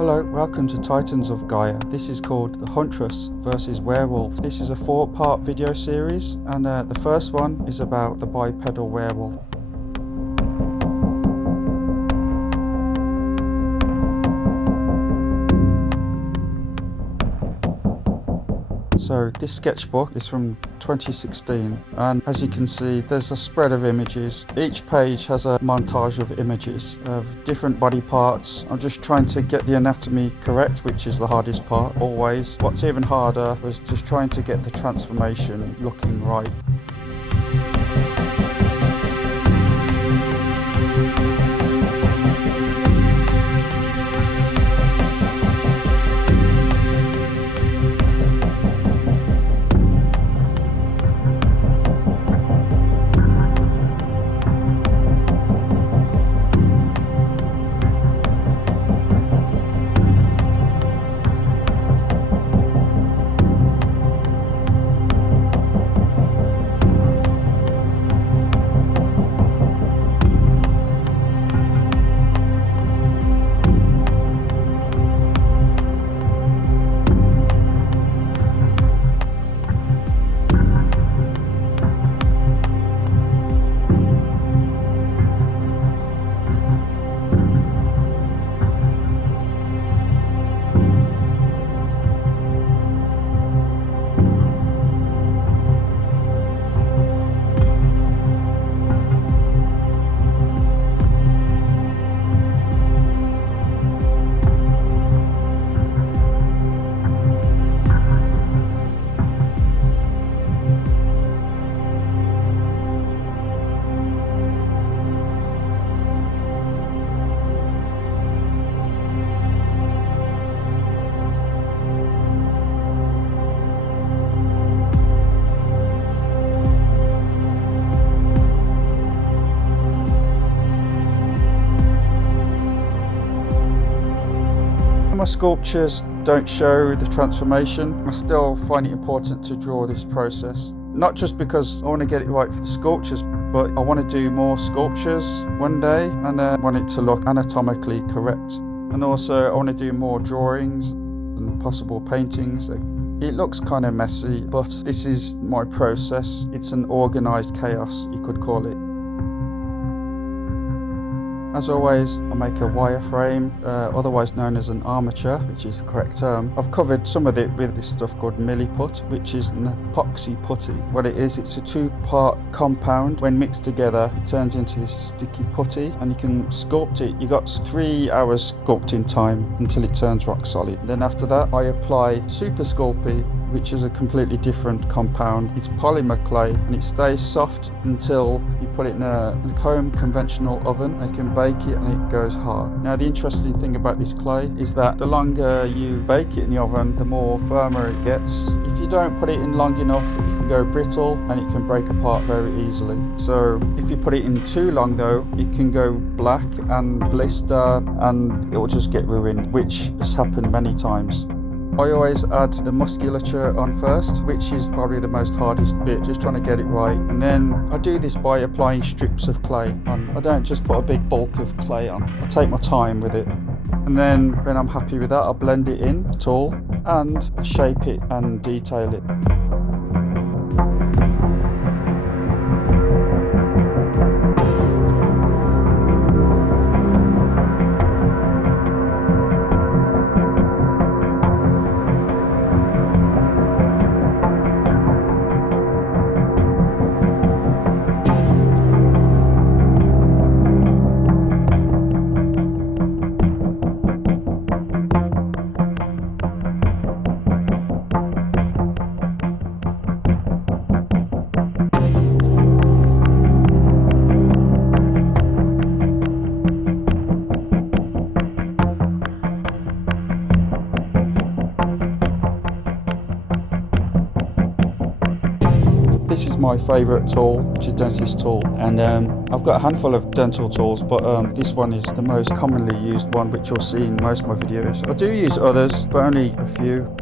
Hello, welcome to Titans of Gaia. This is called the Huntress versus Werewolf. This is a 4-part video series, and the first one is about the Bipedal Werewolf. So this sketchbook is from 2016, and as you can see there's a spread of images. Each page has a montage of images of different body parts. I'm just trying to get the anatomy correct, which is the hardest part always. What's even harder was just trying to get the transformation looking right. My sculptures don't show the transformation. I still find it important to draw this process, not just because I want to get it right for the sculptures, but I want to do more sculptures one day, and I want it to look anatomically correct. And also I want to do more drawings and possible paintings. It looks kind of messy, but this is my process. It's an organized chaos, you could call it. As always, I make a wireframe, otherwise known as an armature, which is the correct term. I've covered some of it with this stuff called Milliput, which is an epoxy putty. What it is, it's a 2-part compound. When mixed together, it turns into this sticky putty, and you can sculpt it. You got 3 hours sculpting time until it turns rock solid. Then after that, I apply Super Sculpey, which is a completely different compound. It's polymer clay, and it stays soft until you put it in a home conventional oven. You can bake it and it goes hard. Now the interesting thing about this clay is that the longer you bake it in the oven, the more firmer it gets. If you don't put it in long enough, it can go brittle and it can break apart very easily. So if you put it in too long though, it can go black and blister and it will just get ruined, which has happened many times. I always add the musculature on first, which is probably the most hardest bit, just trying to get it right. And then I do this by applying strips of clay on. I don't just put a big bulk of clay on. I take my time with it. And then when I'm happy with that, I blend it in at all and I shape it and detail it. This is my favourite tool, which is dentist tool, and I've got a handful of dental tools, but this one is the most commonly used one, which you'll see in most of my videos. I do use others, but only a few.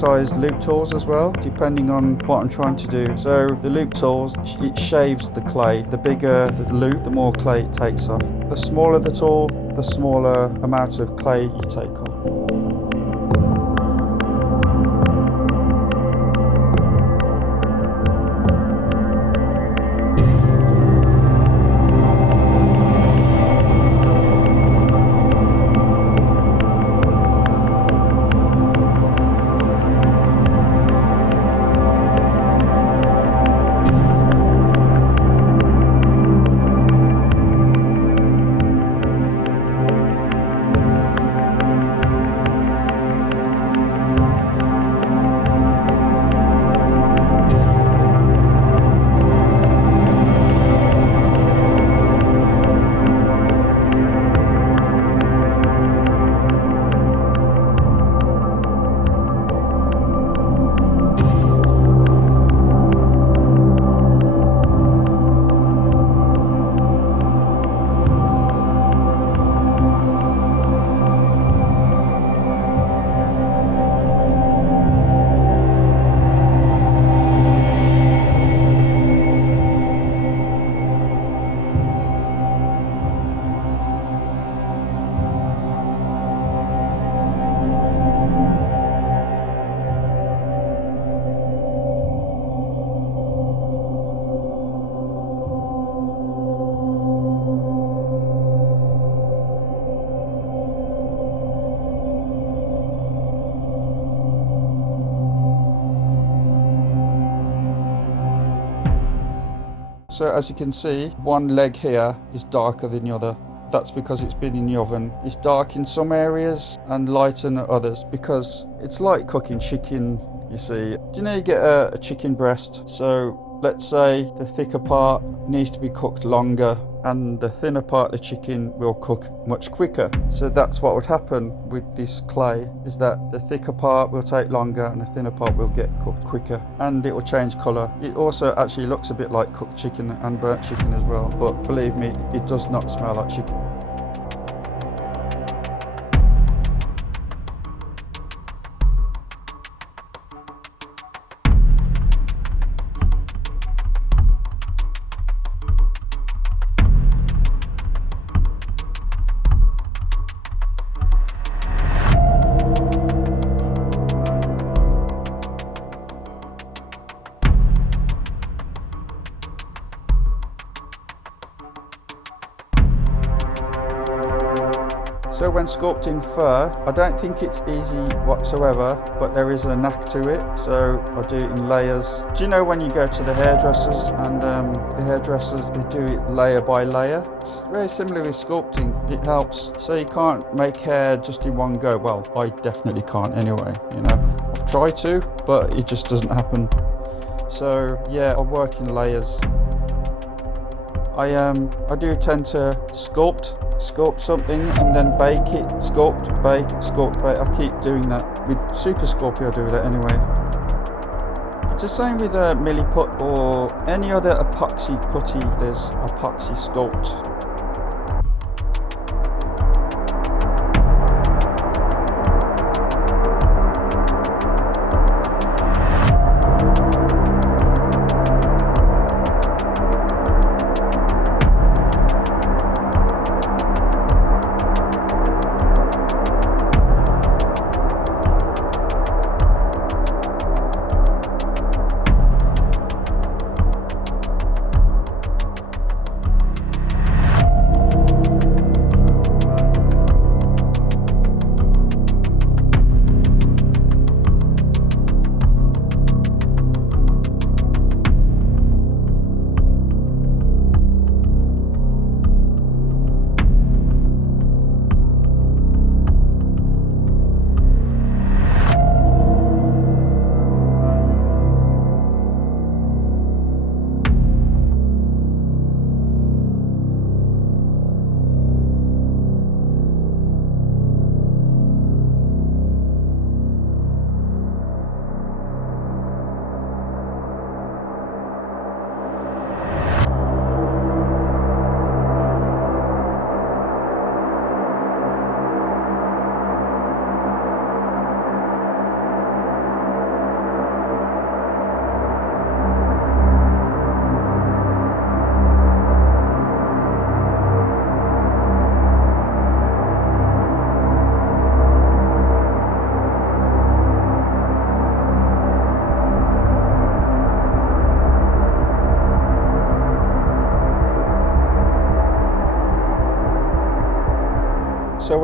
size loop tools as well, depending on what I'm trying to do. So the loop tools, it shaves the clay. The bigger the loop, the more clay it takes off. The smaller the tool, the smaller amount of clay you take off. So as you can see, one leg here is darker than the other. That's because it's been in the oven. It's dark in some areas and light in others, because it's like cooking chicken, you see. Do you know you get a chicken breast? So let's say the thicker part needs to be cooked longer and the thinner part of the chicken will cook much quicker. So that's what would happen with this clay, is that the thicker part will take longer and the thinner part will get cooked quicker, and it will change colour. It also actually looks a bit like cooked chicken and burnt chicken as well, but believe me, it does not smell like chicken. So when sculpting fur, I don't think it's easy whatsoever, but there is a knack to it. So I do it in layers. Do you know when you go to the hairdressers and the hairdressers, they do it layer by layer? It's very similar with sculpting. It helps. So you can't make hair just in one go. Well, I definitely can't anyway, you know. I've tried to, but it just doesn't happen. So yeah, I work in layers. I do tend to sculpt something and then bake it. Sculpt, bake, sculpt, bake. I keep doing that. With Super Sculpey I do that anyway. It's the same with Milliput or any other epoxy putty. There's epoxy sculpt.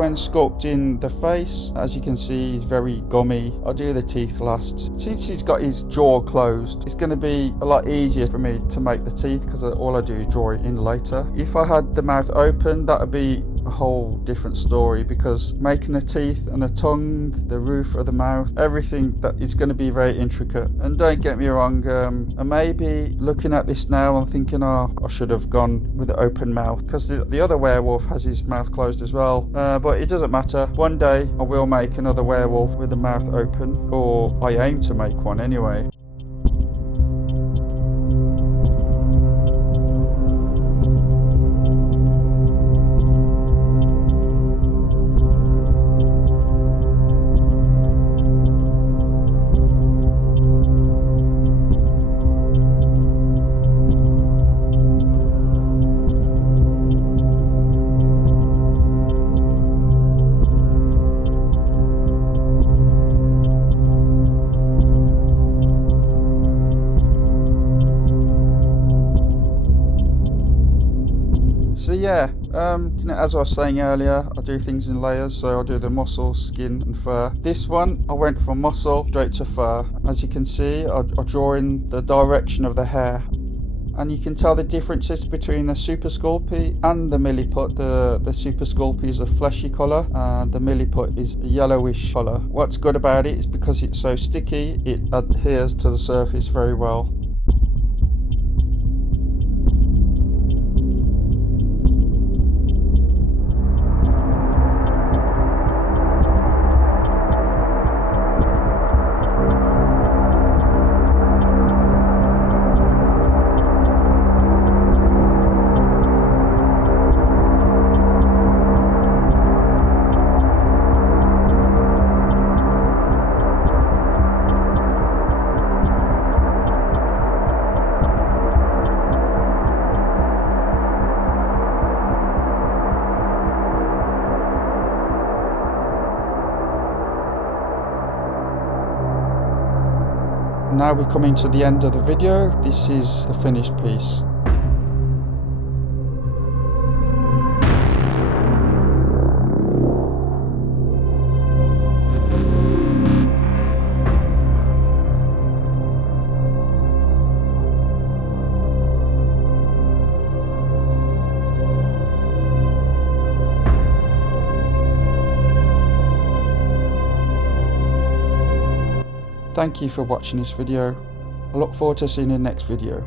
when sculpting the face, as you can see, he's very gummy. I'll do the teeth last. Since he's got his jaw closed, it's going to be a lot easier for me to make the teeth because all I do is draw it in later. If I had the mouth open, that would be a whole different story, because making the teeth and the tongue, the roof of the mouth, everything, that is going to be very intricate. And don't get me wrong, and maybe looking at this now, I'm thinking, oh, I should have gone with the open mouth, because the other werewolf has his mouth closed as well. But it doesn't matter. One day I will make another werewolf with the mouth open, or I aim to make one anyway. So yeah, as I was saying earlier, I do things in layers, so I'll do the muscle, skin and fur. This one, I went from muscle straight to fur. As you can see, I draw in the direction of the hair. And you can tell the differences between the Super Sculpey and the Milliput. The Super Sculpey is a fleshy colour and the Milliput is a yellowish colour. What's good about it is because it's so sticky, it adheres to the surface very well. Now we're coming to the end of the video. This is the finished piece. Thank you for watching this video. I look forward to seeing you in the next video.